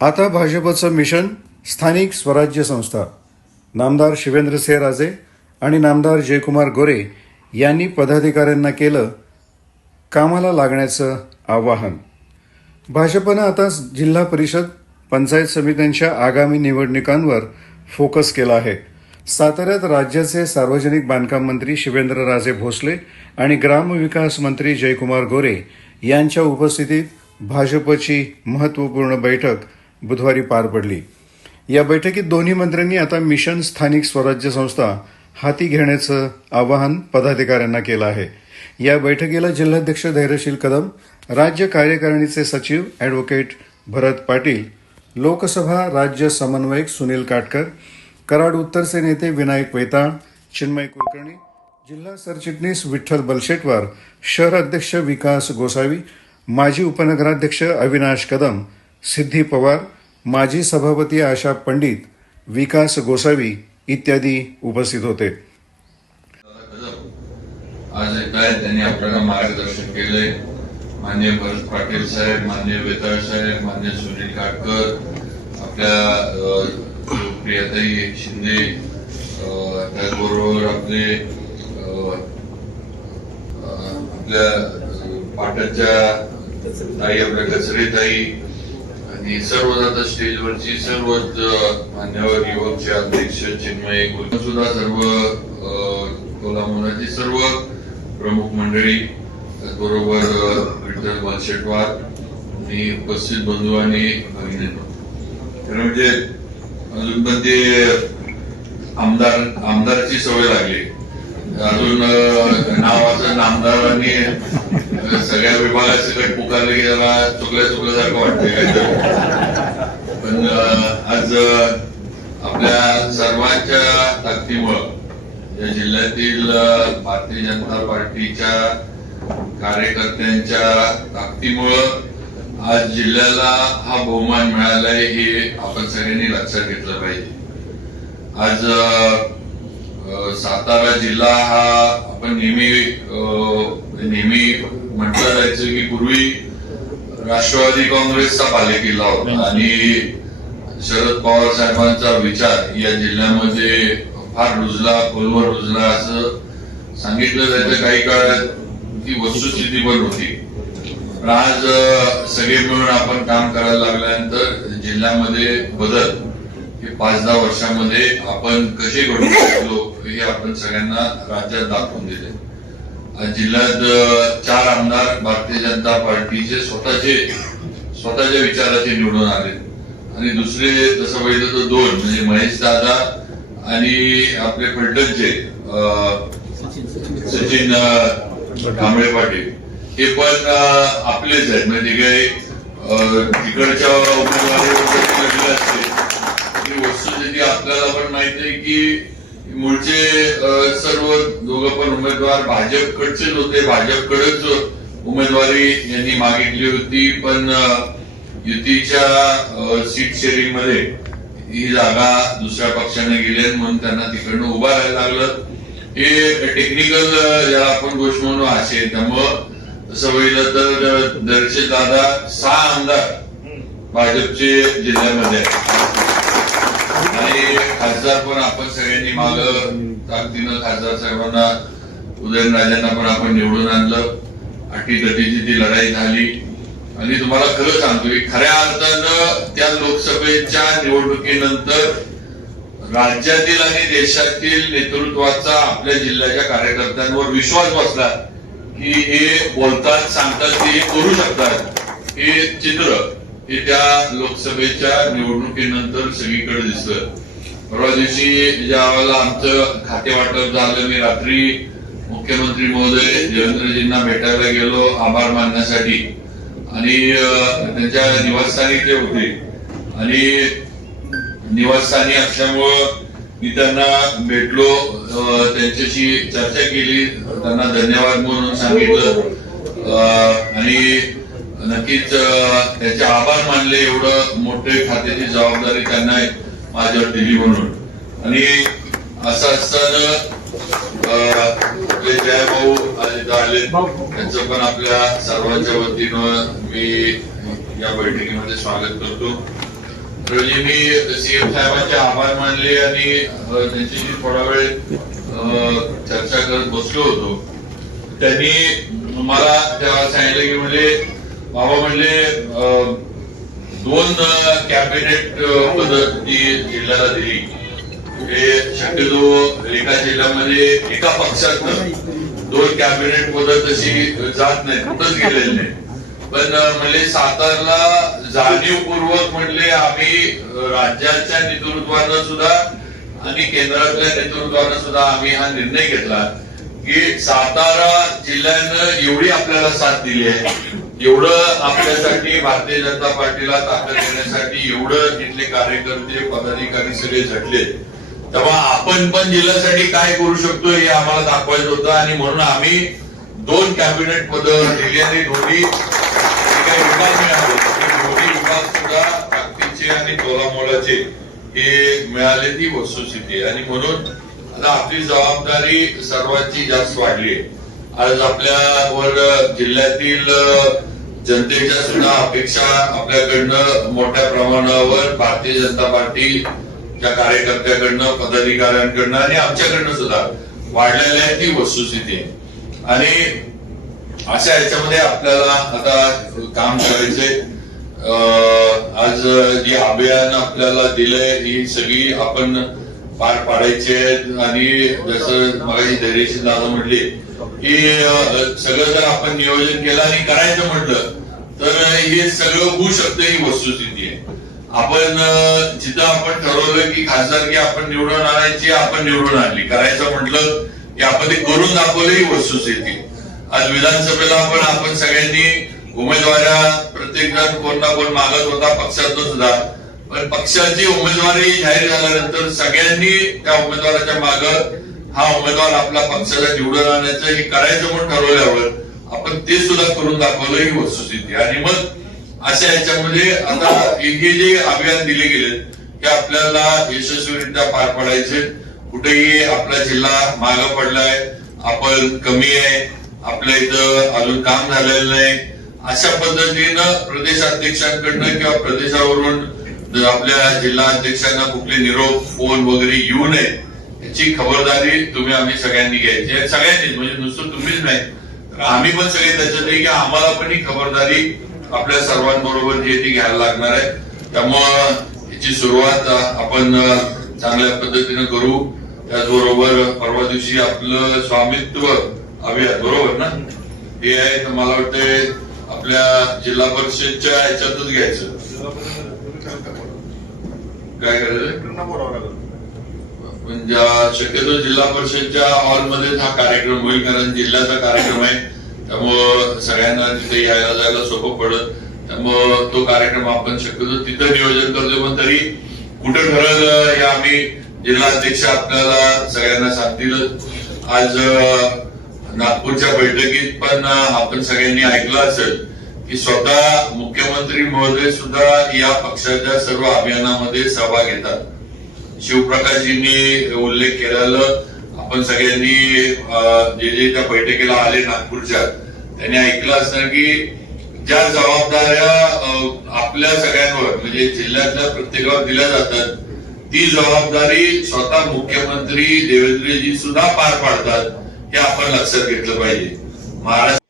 आता भाजपचं मिशन स्थानिक स्वराज्य संस्था. नामदार शिवेंद्रसिंह राजे आणि नामदार जयकुमार गोरे यांनी पदाधिकाऱ्यांना केलं कामाला लागण्याचं आवाहन. भाजपनं आता जिल्हा परिषद पंचायत समित्यांच्या आगामी निवडणुकांवर फोकस केला आहे. साताऱ्यात राज्याचे सार्वजनिक बांधकाम मंत्री शिवेंद्रराजे भोसले आणि ग्रामविकास मंत्री जयकुमार गोरे यांच्या उपस्थितीत भाजपची महत्त्वपूर्ण बैठक बुधवारी पार पडली. या बैठकीत दोन्ही मंत्र्यांनी आता मिशन स्थानिक स्वराज्य संस्था हाती घेण्याचं आवाहन पदाधिकाऱ्यांना केलं आहे. या बैठकीला जिल्हाध्यक्ष धैर्यशील कदम राज्य कार्यकारिणीचे सचिव ॲडव्होकेट भरत पाटील लोकसभा राज्य समन्वयक सुनील काटकर कराड उत्तरचे नेते विनायक वैताळ चिन्मय कुलकर्णी जिल्हा सरचिटणीस विठ्ठल बलशेटवार शहर अध्यक्ष विकास गोसावी माजी उपनगराध्यक्ष अविनाश कदम सिद्धी पवार माजी सभापती आशा पंडित विकास गोसावी इत्यादी उपस्थित होते. आज काय त्यांनी आपल्याला मार्गदर्शन केले मान्य भरत पाटील साहेब मान्य वेताळ साहेब मान्य सुनील काटकर आपल्या प्रियाताई शिंदे त्याचबरोबर आपले आपल्या अ, पाटणच्या ताई आपल्या कचरे ताई आणि सर्वच आता स्टेजवरची सर्वच मान्यवर युवकचे अध्यक्ष चिन्मय सुद्धा सर्व अ, कोल्हापुराची सर्व प्रमुख मंडळी त्याचबरोबर विठ्ठल बालशेटवार आणि उपस्थित बंधू आणि भगिनी खरं म्हणजे अजून पण ते आमदार आमदारची सवय लागली. अजून नावाचं नामदार आणि सगळ्या विभागात सगळं पुकारले की त्याला चुकल्या चुकल्यासारखं वाटतंय पण आज आपल्या सर्वांच्या ताकदीमुळं या जिल्ह्यातील भारतीय जनता पार्टीच्या कार्यकर्त्यांच्या ताकदीमुळं आज जिल्ह्याला हा बहुमान मिळालाय हे आपण सगळ्यांनी लक्षात घेतलं पाहिजे. आज सातारा जिल्हा हा आपण नेहमी अ, नेहमी म्हटलं जायचं की पूर्वी राष्ट्रवादी काँग्रेसचा बालेकिल्ला होता. आणि शरद पवार साहेबांचा विचार या जिल्ह्यामध्ये फार रुजला खोलवर रुजला असं सांगितलं जायचं. काही काळात ती वस्तुस्थिती पण होती. पण आज सगळे मिळून आपण काम करायला लागल्यानंतर जिल्ह्यामध्ये बदल हे पाच दहा वर्षामध्ये आपण कसे घडवू शकलो हे आपण सगळ्यांना राज्यात दाखवून दिले. जिल्ह्यात चार आमदार भारतीय जनता पार्टीचे स्वतःचे स्वतःच्या विचाराचे निवडून आले. आणि दुसरे तसं पाहिलं तर दोन म्हणजे महेश दादा आणि आपले फलटणचे सचिन कांबळे पाटील. हे पण आपलेच आहेत. म्हणजे काही तिकडच्या उमेदवारी असते ही वस्तुस्थिती आपल्याला पण माहिती आहे की मूळचे सर्व दोघं पण उमेदवार भाजपकडचेच होते भाजपकडेच उमेदवारी यांनी मागितली होती. पण युतीच्या सीट शेअरिंगमध्ये ही जागा दुसऱ्या पक्षाने गेली म्हणून त्यांना तिकडनं उभा राहायला लागलं. हे टेक्निकल ज्याला आपण गोष्ट म्हणू असे त्यामुळं तसं पाहिलं तर दर्शक दादा सहा आमदार भाजपचे जिल्ह्यामध्ये आहेत. आणि खासदार पण आपण सगळ्यांनी माग ताकदीनं खासदार साहेबांना उदयनराजांना पण आपण निवडून आणलं. अटीतटीची ती लढाई झाली. आणि तुम्हाला खरं सांगतो की खऱ्या अर्थानं त्या लोकसभेच्या निवडणुकीनंतर राज्यातील आणि देशातील नेतृत्वाचा आपल्या जिल्ह्याच्या कार्यकर्त्यांवर विश्वास बसला की हे बोलतात सांगतात ते हे करू शकतात हे चित्र. हे त्या लोकसभेच्या निवडणुकीनंतर सगळीकडे दिसलं. परवा दिवशी ज्या वेळेला आमचं खाते वाटप झालं मी रात्री मुख्यमंत्री महोदय देवेंद्रजींना भेटायला गेलो आभार मानण्यासाठी. आणि त्यांच्या निवासस्थानी ते होते. आणि निवासस्थानी असल्यामुळं मी त्यांना भेटलो त्यांच्याशी चर्चा केली त्यांना धन्यवाद म्हणून सांगितलं. अं, आणि नक्कीच त्याचे आभार मानले एवढं मोठे खात्याची जबाबदारी त्यांना माझ्यावर दिली म्हणून. आणि असं असताना अं, जय भाऊ आले त्यांचं पण आपल्या सर्वांच्या वतीनं मी या बैठकीमध्ये स्वागत करतो. रोजी मी सीएम साहेबांचे आभार मानले आणि त्यांच्याशी थोडा वेळ चर्चा करत बसलो होतो. त्यांनी मला तेव्हा सांगितलं की म्हणजे बाबा म्हणले दोन कॅबिनेट पद ती जिल्ह्याला दिली. हे शक्यतो एका जिल्ह्यामध्ये एका पक्षात दोन कॅबिनेट पद तशी जात नाही कुठंच गेलेली नाही पण म्हणजे सातारला जाणीवपूर्वक म्हणले आम्ही राज्याच्या नेतृत्वानं सुद्धा आणि केंद्रातल्या नेतृत्वानं सुद्धा आम्ही हा निर्णय घेतला की सातारा जिल्ह्यानं एवढी आपल्याला साथ दिली आहे. एवढं आपल्यासाठी भारतीय जनता पार्टीला ताकद देण्यासाठी एवढं तिथले कार्यकर्ते पदाधिकारी सगळे झटले तेव्हा आपण पण जिल्ह्यासाठी काय करू शकतो हे आम्हाला दाखवायचं होतं आणि म्हणून आम्ही दोन कॅबिनेट पद दिली आणि दोन्ही विभाग मिळाले दोन्ही विभाग सुद्धा ताकदीचे आणि तोलामोलाचे हे मिळाले ती वस्तुस्थिती आहे. आणि म्हणून आता आपली जबाबदारी सर्वांची जास्त वाढली आहे आज आपल्यावर जिल्ह्यातील जनतेच्या सुद्धा अपेक्षा आपल्याकडनं मोठ्या प्रमाणावर भारतीय जनता पार्टीच्या कार्यकर्त्याकडनं पदाधिकाऱ्यांकडनं आणि आमच्याकडनं सुद्धा वाढलेली आहे ती वस्तुस्थिती आहे. आणि अशा याच्यामध्ये आपल्याला आता काम करायचंय अं, आज जे अभियान आपल्याला दिलंय ही सगळी आपण पार पाडायचे आणि जसं मगाशी धैर्यशील दादा म्हटले की सगळं जर आपण नियोजन केलं आणि करायचं म्हटलं तर हे सगळं होऊ शकतं ही वस्तुस्थिती आहे. आपण जिथं आपण ठरवलं की खासदारकी आपण निवडून आणायची आपण निवडून आणली. करायचं म्हटलं की आपण ते करून दाखवलं ही वस्तुस्थिती आज विधानसभेला पण आपण सगळ्यांनी उमेदवाऱ्या प्रत्येक जण कोण ना कोण मागत होता पक्षातून सुद्धा. पण पक्षाची उमेदवारी जाहीर झाल्यानंतर सगळ्यांनी त्या उमेदवाराच्या माग हा उमेदवार आपला पक्षाला निवडून आणायचं हे करायचं म्हणून ठरवल्यावर आपण ते सुद्धा करून दाखवलं ही वस्तुस्थिती. आणि मग अशा याच्यामध्ये आता हे जे अभियान दिले गेले ते आपल्याला यशस्वीरित्या पार पाडायचे. कुठेही आपला जिल्हा माग पडलाय आपण कमी आहे आपल्या इथं अजून काम झालेलं नाही. अशा पद्धतीनं प्रदेश अध्यक्षांकडनं किंवा प्रदेशावरून आपल्या जिल्हा अध्यक्षांना कुठले निरोप फोन वगैरे येऊ नये याची खबरदारी तुम्ही आम्ही सगळ्यांनी घ्यायची सगळ्यांनी सगळ्यांनीच म्हणजे नुसतं तुम्हीच नाही तर आम्ही पण सगळे त्याच्यात की आम्हाला पण ही खबरदारी आपल्या सर्वांबरोबर जी ती घ्यायला लागणार आहे. त्यामुळं याची सुरुवात आपण चांगल्या पद्धतीने करू. त्याचबरोबर परवा दिवशी आपलं स्वामित्व अभियान बरोबर ना? हे आहे तर मला वाटतंय आपल्या जिल्हा परिषदच्या ह्याच्यातच घ्यायचं. काय करायचं? म्हणजे शक्यतो जिल्हा परिषदच्या हॉलमध्येच हा कार्यक्रम होईल कारण जिल्ह्याचा कार्यक्रम आहे. त्यामुळं सगळ्यांना तिथे यायला जायला सोपं पडत त्यामुळं तो कार्यक्रम आपण शक्यतो तिथं नियोजन करतोय पण तरी कुठं ठरवलं हे आम्ही जिल्हाध्यक्ष आपल्याला सगळ्यांना सांगतीलच आज नागपूरच्या बैठकीत पण आपण सगळ्यांनी ऐकलं असेल. की स्वतः मुख्यमंत्री महोदय सुद्धा या पक्षाच्या सर्व अभियानामध्ये सहभाग घेतात. शिवप्रकाशजींनी उल्लेख केलेलं आपण सगळ्यांनी जे जे त्या बैठकीला आले नागपूरच्या त्यांनी ऐकलं असणार की ज्या जबाबदाऱ्या आपल्या सगळ्यांवर म्हणजे जिल्ह्यातल्या प्रत्येकावर दिल्या जातात ती जबाबदारी स्वतः मुख्यमंत्री देवेंद्रजी सुद्धा पार पाडतात हे आपण लक्षात घेतलं पाहिजे. महाराष्ट्र